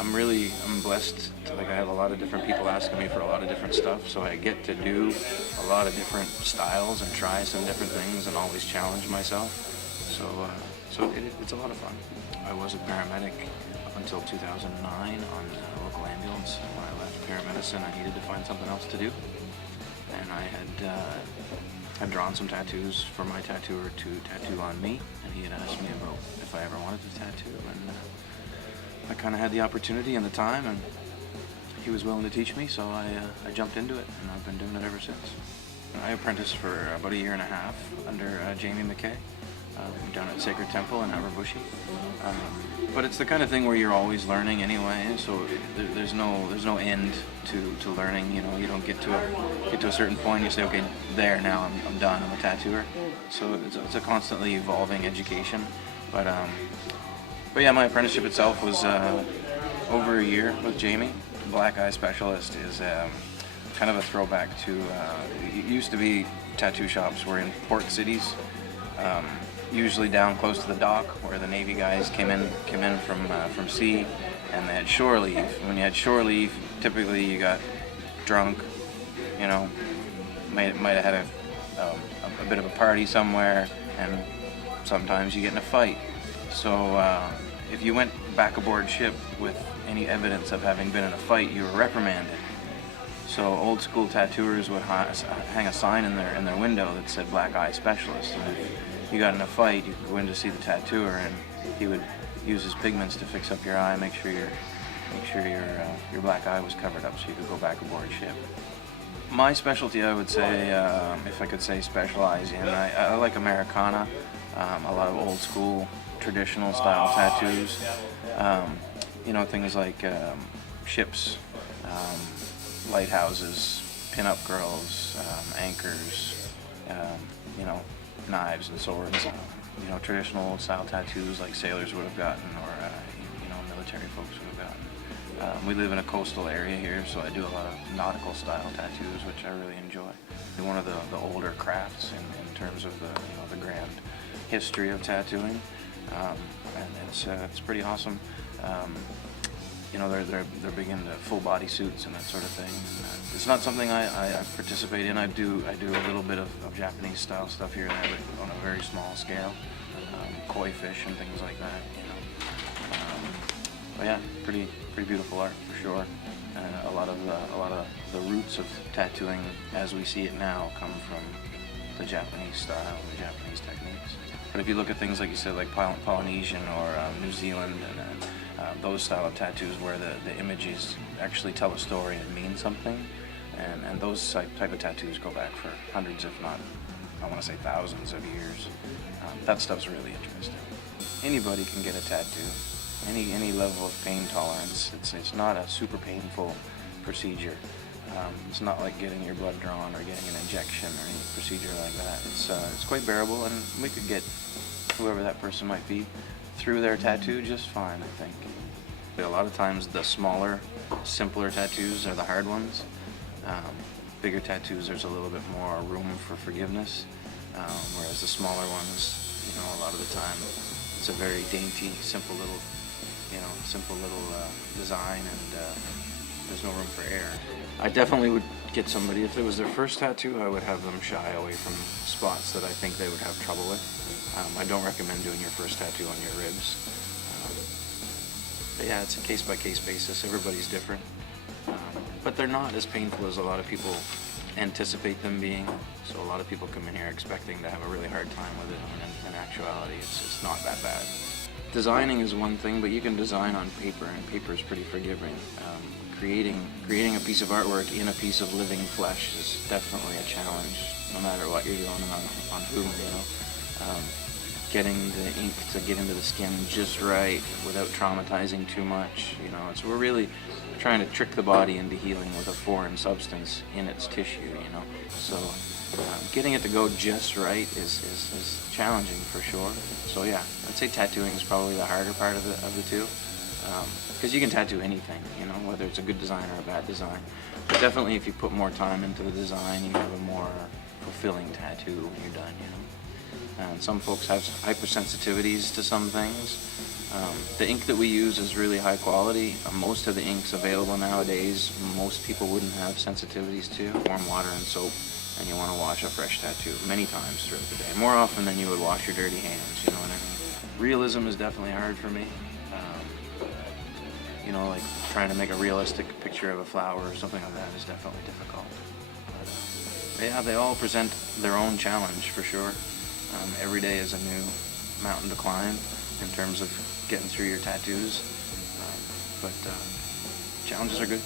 I'm blessed to, like, I have a lot of different people asking me for a lot of different stuff, so I get to do a lot of different styles and try some different things and always challenge myself. It's a lot of fun. I was a paramedic up until 2009 on a local ambulance. When I left paramedicine, I needed to find something else to do, and I had drawn some tattoos for my tattooer to tattoo on me, and he had asked me about if I ever wanted to tattoo, and I kind of had the opportunity and the time, and he was willing to teach me, so I jumped into it, and I've been doing it ever since. I apprenticed for about a year and a half under Jamie McKay down at Sacred Temple in Aberbushi. But it's the kind of thing where you're always learning anyway, so there's no end to learning. You know, you don't get to a certain point. You say, okay, there, now I'm done. I'm a tattooer. So it's a constantly evolving education. But yeah, my apprenticeship itself was over a year with Jamie. Black Eye Specialist is kind of a throwback to, it used to be tattoo shops were in port cities, usually down close to the dock where the Navy guys came in from sea, and they had shore leave. When you had shore leave, typically you got drunk, you know, might have had a bit of a party somewhere, and sometimes you get in a fight. So if you went back aboard ship with any evidence of having been in a fight, you were reprimanded. So old school tattooers would hang a sign in their window that said Black Eye Specialist, and if you got in a fight, you could go in to see the tattooer, and he would use his pigments to fix up your eye, make sure your black eye was covered up, so you could go back aboard ship. My specialty, I would say, if I could say specialize in, I like Americana, a lot of old school traditional style tattoos. You know, things like ships, lighthouses, pin-up girls, anchors, you know, knives and swords. You know, traditional style tattoos like sailors would have gotten, or you know, military folks would have gotten. We live in a coastal area here, so I do a lot of nautical style tattoos, which I really enjoy. One of the older crafts in terms of the grand history of tattooing, and it's pretty awesome. You know, they're big into full body suits and that sort of thing. It's not something I participate in. I do a little bit of Japanese style stuff here and there, but on a very small scale. Koi fish and things like that. You know. But yeah, pretty beautiful art for sure. A lot of the roots of tattooing as we see it now come from the Japanese style, the Japanese techniques. But if you look at things like you said, like Polynesian or New Zealand, and those style of tattoos where the images actually tell a story and mean something, and those type of tattoos go back for hundreds, if not, I want to say thousands of years. That stuff's really interesting. Anybody can get a tattoo, any level of pain tolerance. It's not a super painful procedure. It's not like getting your blood drawn or getting an injection or any procedure like that. It's quite bearable, and we could get whoever that person might be through their tattoo just fine, I think. A lot of times the smaller, simpler tattoos are the hard ones. Bigger tattoos, there's a little bit more room for forgiveness, whereas the smaller ones, you know, a lot of the time it's a very dainty, simple little design, and there's no room for error. I definitely would get somebody, if it was their first tattoo, I would have them shy away from spots that I think they would have trouble with. I don't recommend doing your first tattoo on your ribs. But yeah, it's a case-by-case basis. Everybody's different. But they're not as painful as a lot of people anticipate them being. So a lot of people come in here expecting to have a really hard time with it, and in actuality, it's not that bad. Designing is one thing, but you can design on paper, and paper is pretty forgiving. Creating a piece of artwork in a piece of living flesh is definitely a challenge, no matter what you're doing on whom, you know. Getting the ink to get into the skin just right without traumatizing too much, you know. We're really trying to trick the body into healing with a foreign substance in its tissue, you know. So getting it to go just right is challenging for sure. So yeah, I'd say tattooing is probably the harder part of the two. Because you can tattoo anything, you know, whether it's a good design or a bad design. But definitely if you put more time into the design, you have a more fulfilling tattoo when you're done, you know. and some folks have hypersensitivities to some things. The ink that we use is really high quality. Most of the inks available nowadays, most people wouldn't have sensitivities to. Warm water and soap, and you want to wash a fresh tattoo many times throughout the day, more often than you would wash your dirty hands, you know what I mean? Realism is definitely hard for me. You know, like trying to make a realistic picture of a flower or something like that is definitely difficult. But, yeah, they all present their own challenge for sure. Every day is a new mountain to climb in terms of getting through your tattoos. But challenges are good.